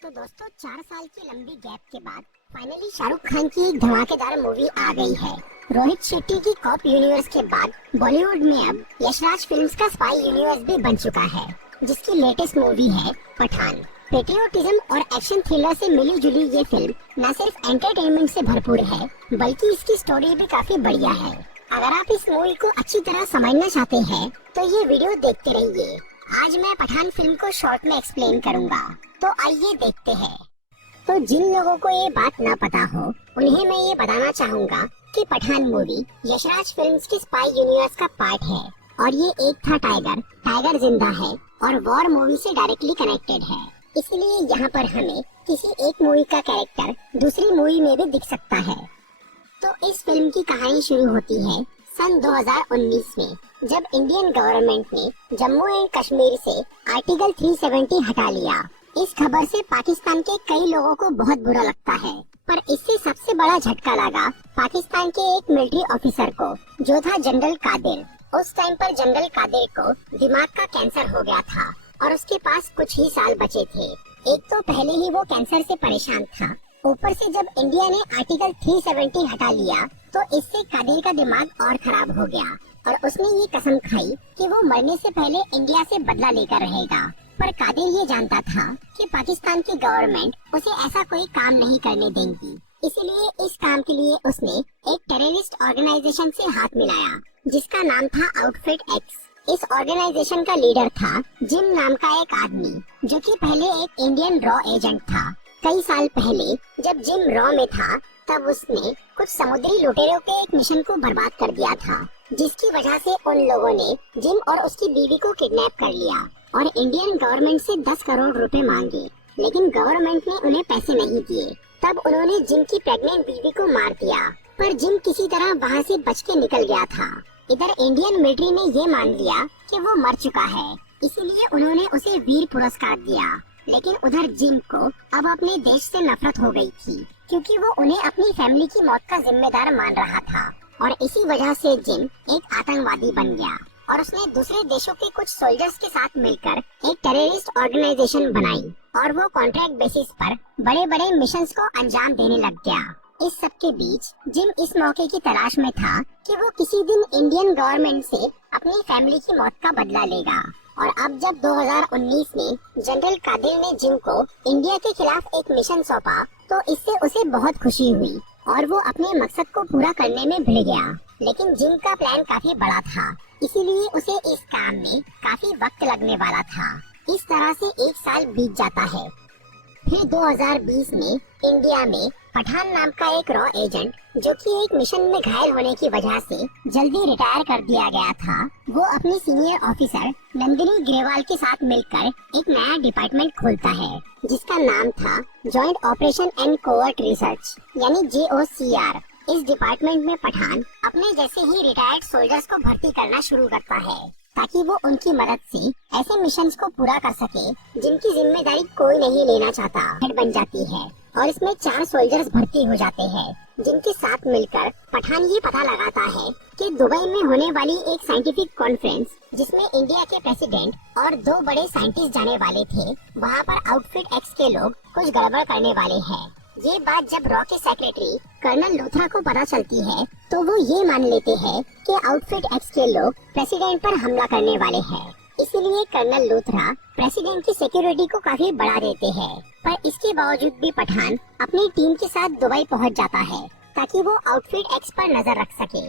तो दोस्तों 4 साल की लंबी गैप के बाद फाइनली शाहरुख खान की एक धमाकेदार मूवी आ गई है। रोहित शेट्टी की कॉप यूनिवर्स के बाद बॉलीवुड में अब यशराज फिल्म्स का स्पाई यूनिवर्स भी बन चुका है, जिसकी लेटेस्ट मूवी है पठान। पेट्रियोटिज्म और एक्शन थ्रिलर से मिली जुली ये फिल्म न सिर्फ एंटरटेनमेंट से भरपूर है, बल्कि इसकी स्टोरी भी काफी बढ़िया है। अगर आप इस मूवी को अच्छी तरह समझना चाहते हैं तो ये वीडियो देखते रहिए। आज मैं पठान फिल्म को शॉर्ट में एक्सप्लेन करूंगा, तो आइए देखते हैं। तो जिन लोगों को ये बात ना पता हो, उन्हें मैं ये बताना चाहूंगा कि पठान मूवी यशराज फिल्म्स की स्पाई यूनिवर्स का पार्ट है और ये एक था टाइगर जिंदा है और वॉर मूवी से डायरेक्टली कनेक्टेड है। इसलिए यहाँ पर हमें किसी एक मूवी का कैरेक्टर दूसरी मूवी में भी दिख सकता है। तो इस फिल्म की कहानी शुरू होती है सन 2019 में, जब इंडियन गवर्नमेंट ने जम्मू एंड कश्मीर से आर्टिकल 370 हटा लिया। इस खबर से पाकिस्तान के कई लोगों को बहुत बुरा लगता है, पर इससे सबसे बड़ा झटका लगा पाकिस्तान के एक मिलिट्री ऑफिसर को, जो था जनरल कादिर। उस टाइम पर जनरल कादिर को दिमाग का कैंसर हो गया था और उसके पास कुछ ही साल बचे थे। एक तो पहले ही वो कैंसर से परेशान था, ऊपर से जब इंडिया ने आर्टिकल 370 हटा लिया तो इससे कादिर का दिमाग और खराब हो गया और उसने ये कसम खाई कि वो मरने से पहले इंडिया से बदला लेकर रहेगा। पर कादिर ये जानता था कि पाकिस्तान की गवर्नमेंट उसे ऐसा कोई काम नहीं करने देगी, इसलिए इस काम के लिए उसने एक टेररिस्ट ऑर्गेनाइजेशन से हाथ मिलाया, जिसका नाम था आउटफिट एक्स। इस ऑर्गेनाइजेशन का लीडर था जिम नाम का एक आदमी, जो कि पहले एक इंडियन रॉ एजेंट था। कई साल पहले जब जिम रॉ में था, तब उसने कुछ समुद्री लुटेरों के एक मिशन को बर्बाद कर दिया था, जिसकी वजह से उन लोगों ने जिम और उसकी बीवी को किडनैप कर लिया और इंडियन गवर्नमेंट से 10 करोड़ रुपए मांगे, लेकिन गवर्नमेंट ने उन्हें पैसे नहीं दिए। तब उन्होंने जिम की प्रेग्नेंट बीवी को मार दिया, पर जिम किसी तरह वहाँ से बच के निकल गया था। इधर इंडियन मिलिट्री ने ये मान लिया कि वो मर चुका है, इसीलिए उन्होंने उसे वीर पुरस्कार दिया। लेकिन उधर जिम को अब अपने देश से नफरत हो गई थी, क्योंकि वो उन्हें अपनी फैमिली की मौत का जिम्मेदार मान रहा था और इसी वजह से जिम एक आतंकवादी बन गया और उसने दूसरे देशों के कुछ सोल्जर्स के साथ मिलकर एक टेररिस्ट ऑर्गेनाइजेशन बनाई और वो कॉन्ट्रैक्ट बेसिस पर बड़े बड़े मिशंस को अंजाम देने लग गया। इस सब के बीच जिम इस मौके की तलाश में था कि वो किसी दिन इंडियन गवर्नमेंट से अपनी फैमिली की मौत का बदला लेगा। और अब जब 2019 में जनरल कादिर ने जिम को इंडिया के खिलाफ एक मिशन सौंपा, तो इससे उसे बहुत खुशी हुई और वो अपने मकसद को पूरा करने में भिड़ गया। लेकिन जिम का प्लान काफी बड़ा था, इसीलिए उसे इस काम में काफी वक्त लगने वाला था। इस तरह से एक साल बीत जाता है। फिर 2020 में इंडिया में पठान नाम का एक रॉ एजेंट, जो कि एक मिशन में घायल होने की वजह से जल्दी रिटायर कर दिया गया था, वो अपनी सीनियर ऑफिसर नंदिनी ग्रेवाल के साथ मिलकर एक नया डिपार्टमेंट खोलता है, जिसका नाम था joint operation and covert research, यानी JOCR। इस डिपार्टमेंट में पठान अपने जैसे ही रिटायर्ड सोल्जर्स को भर्ती करना शुरू करता है, ताकि वो उनकी मदद से ऐसे मिशंस को पूरा कर सके जिनकी जिम्मेदारी कोई नहीं लेना चाहता। हेड बन जाती है और इसमें 4 सोल्जर्स भर्ती हो जाते हैं, जिनके साथ मिलकर पठान ये पता लगाता है कि दुबई में होने वाली एक साइंटिफिक कॉन्फ्रेंस, जिसमें इंडिया के प्रेसिडेंट और 2 बड़े साइंटिस्ट जाने वाले थे, वहाँ पर आउटफिट एक्स के लोग कुछ गड़बड़ करने वाले हैं। ये बात जब रॉ के सेक्रेटरी कर्नल लूथरा को पता चलती है, तो वो ये मान लेते हैं कि आउटफिट एक्स के लोग प्रेसिडेंट पर हमला करने वाले हैं। इसीलिए कर्नल लूथरा प्रेसिडेंट की सिक्योरिटी को काफी बढ़ा देते हैं, पर इसके बावजूद भी पठान अपनी टीम के साथ दुबई पहुंच जाता है, ताकि वो आउटफिट एक्स पर नजर रख सके।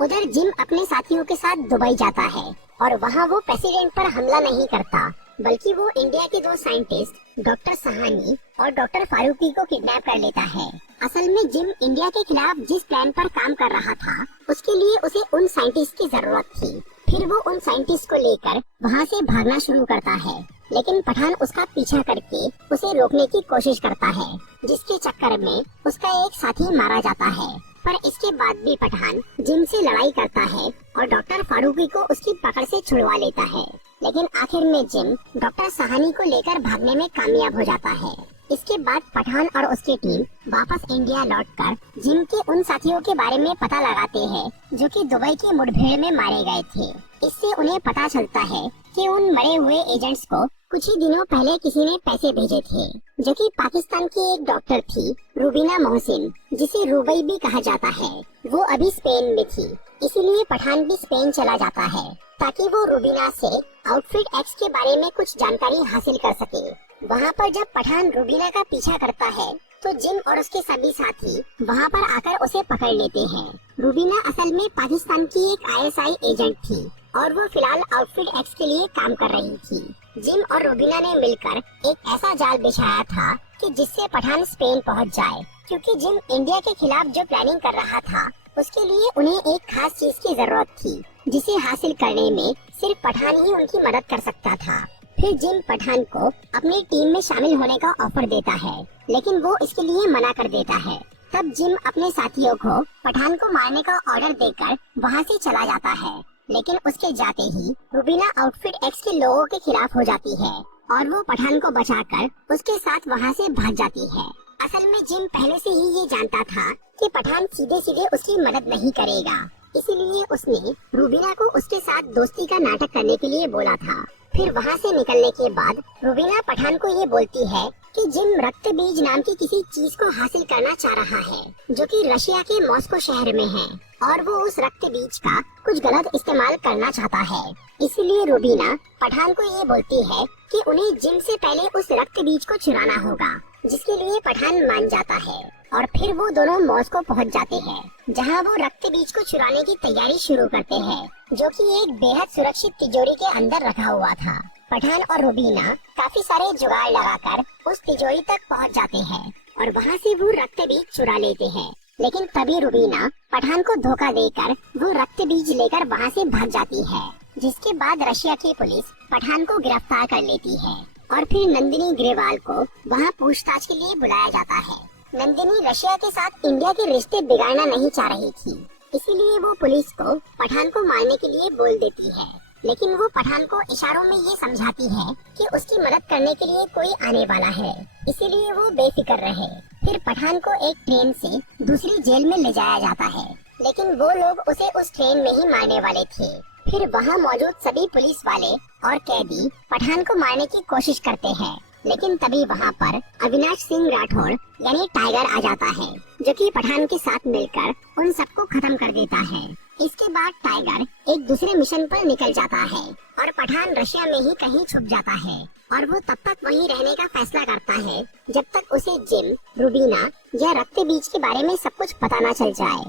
उधर जिम अपने साथियों के साथ दुबई जाता है और वहाँ वो प्रेसिडेंट पर हमला नहीं करता, बल्कि वो इंडिया के 2 साइंटिस्ट डॉक्टर सहानी और डॉक्टर फारूकी को किडनैप कर लेता है। असल में जिम इंडिया के खिलाफ जिस प्लान पर काम कर रहा था, उसके लिए उसे उन साइंटिस्ट की जरूरत थी। फिर वो उन साइंटिस्ट को लेकर वहाँ से भागना शुरू करता है, लेकिन पठान उसका पीछा करके उसे रोकने की कोशिश करता है, जिसके चक्कर में उसका एक साथी मारा जाता है। पर इसके बाद भी पठान जिम से लड़ाई करता है और डॉक्टर फारूकी को उसकी पकड़ से छुड़वा लेता है, लेकिन आखिर में जिम डॉक्टर सहानी को लेकर भागने में कामयाब हो जाता है। इसके बाद पठान और उसकी टीम वापस इंडिया लौटकर जिम के उन साथियों के बारे में पता लगाते हैं, जो कि दुबई की मुठभेड़ में मारे गए थे। इससे उन्हें पता चलता है कि उन मरे हुए एजेंट्स को कुछ ही दिनों पहले किसी ने पैसे भेजे थे, जो कि पाकिस्तान की एक डॉक्टर थी, रूबीना मोहसिन, जिसे रुबई भी कहा जाता है। वो अभी स्पेन में थी, इसीलिए पठान भी स्पेन चला जाता है ताकि वो रूबीना से आउटफिट एक्स के बारे में कुछ जानकारी हासिल कर सके। वहाँ पर जब पठान रूबीना का पीछा करता है तो जिम और उसके सभी साथी वहाँ पर आकर उसे पकड़ लेते हैं। रूबीना असल में पाकिस्तान की एक ISI एजेंट थी और वो फिलहाल आउटफिट एक्स के लिए काम कर रही थी। जिम और रूबीना ने मिलकर एक ऐसा जाल बिछाया था कि जिससे पठान स्पेन पहुँच जाए, क्योंकि जिम इंडिया के खिलाफ जो प्लानिंग कर रहा था उसके लिए उन्हें एक खास चीज की जरूरत थी, जिसे हासिल करने में सिर्फ पठान ही उनकी मदद कर सकता था। फिर जिम पठान को अपनी टीम में शामिल होने का ऑफर देता है, लेकिन वो इसके लिए मना कर देता है। तब जिम अपने साथियों को पठान को मारने का ऑर्डर देकर वहाँ से चला जाता है, लेकिन उसके जाते ही रूबीना आउटफिट एक्स के लोगों के खिलाफ हो जाती है और वो पठान को बचाकर उसके साथ वहाँ से भाग जाती है। असल में जिम पहले से ही ये जानता था कि पठान सीधे सीधे उसकी मदद नहीं करेगा, इसीलिए उसने रूबीना को उसके साथ दोस्ती का नाटक करने के लिए बोला था। फिर वहाँ से निकलने के बाद रूबीना पठान को ये बोलती है कि जिम रक्त बीज नाम की किसी चीज को हासिल करना चाह रहा है, जो कि रशिया के मॉस्को शहर में है, और वो उस रक्त बीज का कुछ गलत इस्तेमाल करना चाहता है। इसीलिए रूबीना पठान को ये बोलती है कि उन्हें जिम से पहले उस रक्त बीज को चुराना होगा, जिसके लिए पठान मान जाता है और फिर वो दोनों मॉस्को पहुंच जाते हैं, जहां वो रक्त बीज को चुराने की तैयारी शुरू करते हैं, जो कि एक बेहद सुरक्षित तिजोरी के अंदर रखा हुआ था। पठान और रूबीना काफी सारे जुगाड़ लगाकर उस तिजोरी तक पहुंच जाते हैं और वहां से वो रक्त बीज चुरा लेते हैं, लेकिन तभी रूबीना पठान को धोखा देकर वो रक्त बीज लेकर वहां से भाग जाती है, जिसके बाद रशिया की पुलिस पठान को गिरफ्तार कर लेती है और फिर नंदिनी ग्रेवाल को वहाँ पूछताछ के लिए बुलाया जाता है। नंदिनी रशिया के साथ इंडिया के रिश्ते बिगाड़ना नहीं चाह रही थी, इसीलिए वो पुलिस को पठान को मारने के लिए बोल देती है, लेकिन वो पठान को इशारों में ये समझाती है कि उसकी मदद करने के लिए कोई आने वाला है, इसीलिए वो बेफिक्र रहे। फिर पठान को एक ट्रेन से दूसरी जेल में ले जाया जाता है, लेकिन वो लोग उसे उस ट्रेन में ही मारने वाले थे। फिर वहाँ मौजूद सभी पुलिस वाले और कैदी पठान को मारने की कोशिश करते हैं, लेकिन तभी वहाँ पर अविनाश सिंह राठौड़ यानी टाइगर आ जाता है, जो कि पठान के साथ मिलकर उन सबको खत्म कर देता है। इसके बाद टाइगर एक दूसरे मिशन पर निकल जाता है और पठान रशिया में ही कहीं छुप जाता है और वो तब तक वहीं रहने का फैसला करता है जब तक उसे जिम, रूबीना या रक्त बीज के बारे में सब कुछ पता न चल जाए।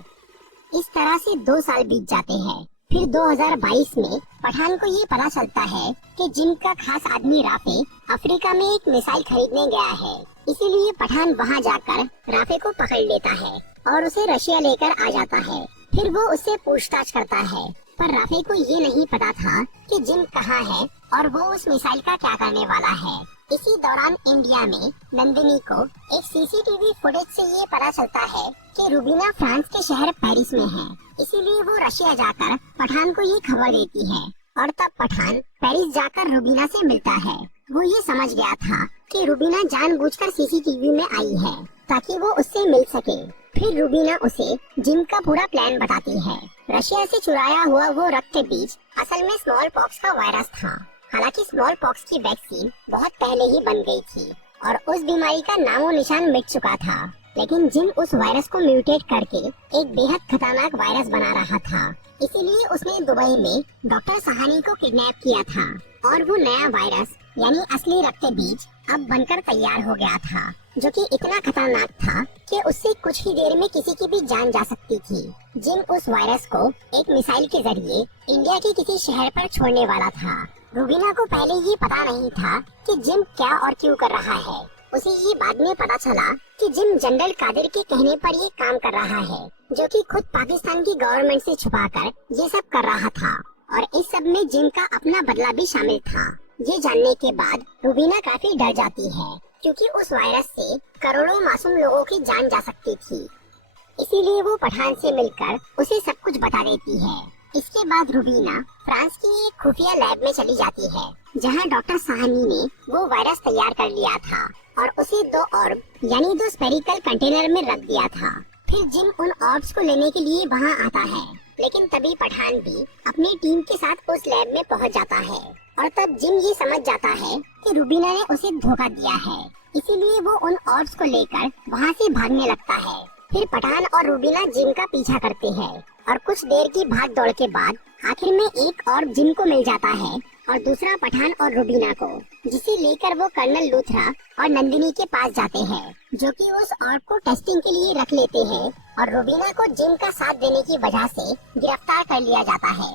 इस तरह से 2 साल बीत जाते हैं। फिर 2022 में पठान को ये पता चलता है कि जिम का खास आदमी राफे अफ्रीका में एक मिसाइल खरीदने गया है, इसीलिए पठान वहाँ जाकर राफे को पकड़ लेता है और उसे रशिया लेकर आ जाता है। फिर वो उससे पूछताछ करता है, पर राफे को ये नहीं पता था कि जिम कहाँ है और वो उस मिसाइल का क्या करने वाला है। इसी दौरान इंडिया में नंदिनी को एक CCTV फुटेज से ये पता चलता है कि रूबीना फ्रांस के शहर पेरिस में है, इसीलिए वो रशिया जाकर पठान को ये खबर देती है और तब पठान पेरिस जाकर रूबीना से मिलता है। वो ये समझ गया था कि रूबीना जानबूझकर CCTV में आई है ताकि वो उससे मिल सके। फिर रूबीना उसे जिम का पूरा प्लान बताती है। रशिया से चुराया हुआ वो रक्त बीज असल में स्मॉल पॉक्स का वायरस था। हालांकि स्मॉल पॉक्स की वैक्सीन बहुत पहले ही बन गई थी और उस बीमारी का नामो निशान मिट चुका था, लेकिन जिम उस वायरस को म्यूटेट करके एक बेहद खतरनाक वायरस बना रहा था। इसीलिए उसने दुबई में डॉक्टर सहानी को किडनैप किया था और वो नया वायरस यानी असली रक्त बीज अब बनकर तैयार हो गया था, जो कि इतना खतरनाक था कि उससे कुछ ही देर में किसी की भी जान जा सकती थी। जिम उस वायरस को एक मिसाइल के जरिए इंडिया के किसी शहर पर छोड़ने वाला था। रूबीना को पहले ये पता नहीं था कि जिम क्या और क्यों कर रहा है। उसे ये बाद में पता चला कि जिम जनरल कादिर के कहने पर ये काम कर रहा है, जो कि खुद पाकिस्तान की गवर्नमेंट से छुपाकर ये सब कर रहा था और इस सब में जिम का अपना बदला भी शामिल था। ये जानने के बाद रूबीना काफी डर जाती है, क्योंकि उस वायरस से करोड़ों मासूम लोगों की जान जा सकती थी। इसीलिए वो पठान से मिलकर उसे सब कुछ बता देती है। इसके बाद रूबीना फ्रांस की एक खुफिया लैब में चली जाती है, जहां डॉक्टर साहनी ने वो वायरस तैयार कर लिया था और उसे 2 ऑर्ब यानी 2 स्फेरिकल कंटेनर में रख दिया था। फिर जिम उन ऑर्ब्स को लेने के लिए वहां आता है, लेकिन तभी पठान भी अपनी टीम के साथ उस लैब में पहुंच जाता है और तब जिम ये समझ जाता है कि रूबीना ने उसे धोखा दिया है, इसीलिए वो उन ऑर्ब्स को लेकर वहाँ से भागने लगता है। फिर पठान और रूबीना जिम का पीछा करते हैं और कुछ देर की भाग दौड़ के बाद आखिर में एक ऑर्ब जिम को मिल जाता है और दूसरा पठान और रूबीना को, जिसे लेकर वो कर्नल लूथरा और नंदिनी के पास जाते हैं, जो कि उस ऑर्ब को टेस्टिंग के लिए रख लेते हैं और रूबीना को जिम का साथ देने की वजह से गिरफ्तार कर लिया जाता है।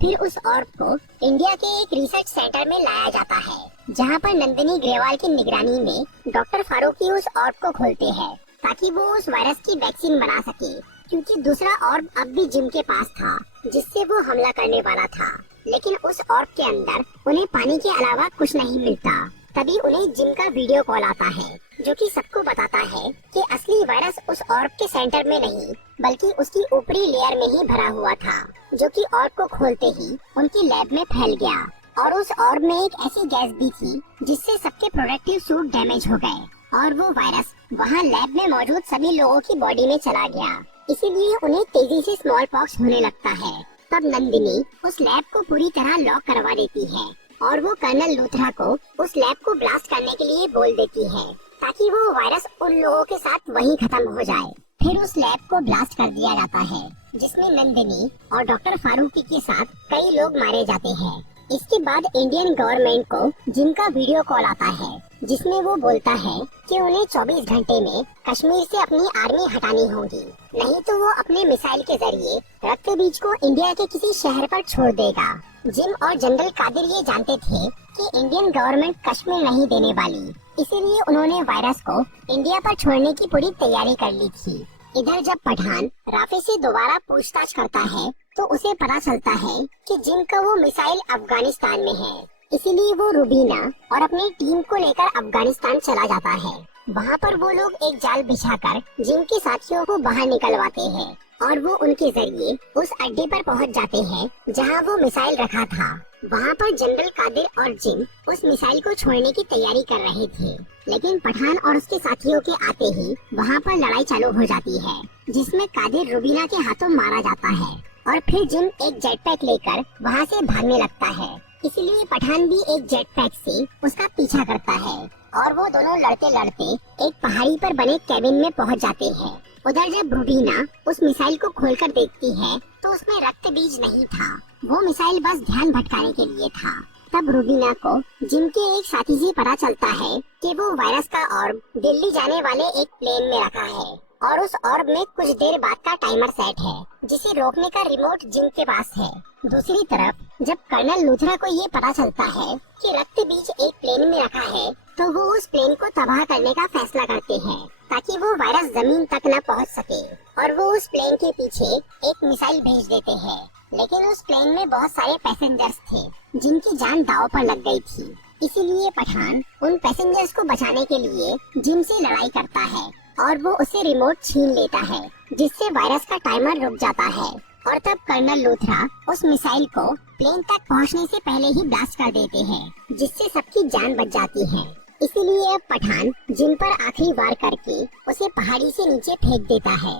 फिर उस ऑर्ब को इंडिया के एक रिसर्च सेंटर में लाया जाता है, जहाँ पर नंदिनी ग्रेवाल की निगरानी में डॉक्टर फारूकी उस ऑर्ब को खोलते हैं ताकि वो उस वायरस की वैक्सीन बना सके, क्योंकि दूसरा ऑर्ब अब भी जिम के पास था जिससे वो हमला करने वाला था। लेकिन उस ऑर्ब के अंदर उन्हें पानी के अलावा कुछ नहीं मिलता। तभी उन्हें जिम का वीडियो कॉल आता है, जो कि सबको बताता है कि असली वायरस उस ऑर्ब के सेंटर में नहीं बल्कि उसकी ऊपरी लेयर में ही भरा हुआ था, जो कि ऑर्ब को खोलते ही उनकी लैब में फैल गया। और उस ऑर्ब में एक ऐसी गैस भी थी जिससे सबके प्रोटेक्टिव सूट डैमेज हो गए और वो वायरस वहाँ लैब में मौजूद सभी लोगों की बॉडी में चला गया। इसीलिए उन्हें तेजी से स्मॉल पॉक्स होने लगता है। तब नंदिनी उस लैब को पूरी तरह लॉक करवा देती है और वो कर्नल लूथरा को उस लैब को ब्लास्ट करने के लिए बोल देती है ताकि वो वायरस उन लोगों के साथ वहीं खत्म हो जाए। फिर उस लैब को ब्लास्ट कर दिया जाता है, जिसमें नंदिनी और डॉक्टर फारूकी के साथ कई लोग मारे जाते हैं। इसके बाद इंडियन गवर्नमेंट को जिम का वीडियो कॉल आता है, जिसमें वो बोलता है कि उन्हें 24 घंटे में कश्मीर से अपनी आर्मी हटानी होगी, नहीं तो वो अपने मिसाइल के जरिए रक्त बीज को इंडिया के किसी शहर पर छोड़ देगा। जिम और जनरल कादिर ये जानते थे कि इंडियन गवर्नमेंट कश्मीर नहीं देने वाली, इसीलिए उन्होंने वायरस को इंडिया पर छोड़ने की पूरी तैयारी कर ली थी। इधर जब पठान राफी से दोबारा पूछताछ करता है तो उसे पता चलता है कि जिम का वो मिसाइल अफगानिस्तान में है, इसीलिए वो रूबीना और अपनी टीम को लेकर अफगानिस्तान चला जाता है। वहाँ पर वो लोग एक जाल बिछाकर जिम के साथियों को बाहर निकलवाते हैं और वो उनके जरिए उस अड्डे पर पहुँच जाते हैं जहाँ वो मिसाइल रखा था। वहाँ पर जनरल कादिर और जिम उस मिसाइल को छोड़ने की तैयारी कर रहे थे, लेकिन पठान और उसके साथियों के आते ही वहाँ पर लड़ाई चालू हो जाती है, जिसमें कादिर रूबीना के हाथों मारा जाता है और फिर जिम एक जेट पैक लेकर वहाँ से भागने लगता है। इसलिए पठान भी एक जेट पैक से उसका पीछा करता है और वो दोनों लड़ते लड़ते एक पहाड़ी पर बने केबिन में पहुँच जाते हैं। उधर जब रूबीना उस मिसाइल को खोलकर देखती है तो उसमें रक्त बीज नहीं था, वो मिसाइल बस ध्यान भटकाने के लिए था। तब रूबीना को जिम के एक साथी से पता चलता है कि वो वायरस का ऑर्ब दिल्ली जाने वाले एक प्लेन में रखा है और उस ऑर्ब में कुछ देर बाद का टाइमर सेट है, जिसे रोकने का रिमोट जिम के पास है। दूसरी तरफ जब कर्नल लूथरा को ये पता चलता है कि रक्त बीज एक प्लेन में रखा है तो वो उस प्लेन को तबाह करने का फैसला करते हैं ताकि वो वायरस जमीन तक न पहुंच सके, और वो उस प्लेन के पीछे एक मिसाइल भेज देते हैं। लेकिन उस प्लेन में बहुत सारे पैसेंजर्स थे जिनकी जान दांव पर लग गई थी, इसीलिए पठान उन पैसेंजर्स को बचाने के लिए जिम से लड़ाई करता है और वो उसे रिमोट छीन लेता है, जिससे वायरस का टाइमर रुक जाता है। और तब कर्नल लूथरा उस मिसाइल को प्लेन तक पहुंचने से पहले ही ब्लास्ट कर देते हैं, जिससे सबकी जान बच जाती है। इसीलिए अब पठान जिम पर आखिरी वार करके उसे पहाड़ी से नीचे फेंक देता है।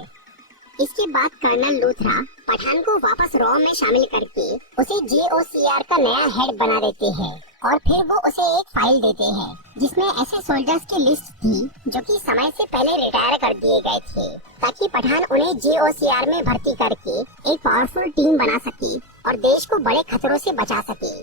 इसके बाद कर्नल लूथरा पठान को वापस रॉ में शामिल करके उसे JOCR का नया हेड बना देते हैं और फिर वो उसे एक फाइल देते हैं जिसमें ऐसे सोल्जर्स की लिस्ट थी जो कि समय से पहले रिटायर कर दिए गए थे, ताकि पठान उन्हें JOCR में भर्ती करके एक पावरफुल टीम बना सके और देश को बड़े खतरों से बचा सके।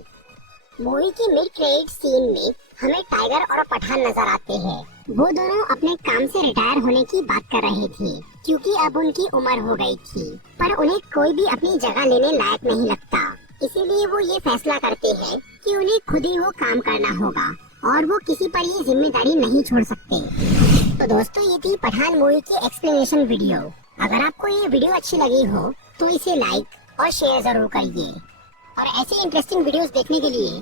मूवी की मिड क्रेडिट सीन में हमें टाइगर और पठान नजर आते हैं। वो दोनों अपने काम से रिटायर होने की बात कर रहे थे क्योंकि अब उनकी उम्र हो गई थी, पर उन्हें कोई भी अपनी जगह लेने लायक नहीं लगता। इसीलिए वो ये फैसला करते हैं कि उन्हें खुद ही वो काम करना होगा और वो किसी पर ये जिम्मेदारी नहीं छोड़ सकते। तो दोस्तों, ये थी पठान मूवी की एक्सप्लेनेशन वीडियो। अगर आपको ये वीडियो अच्छी लगी हो तो इसे लाइक और शेयर जरूर करिए और ऐसे इंटरेस्टिंग वीडियोस देखने के लिए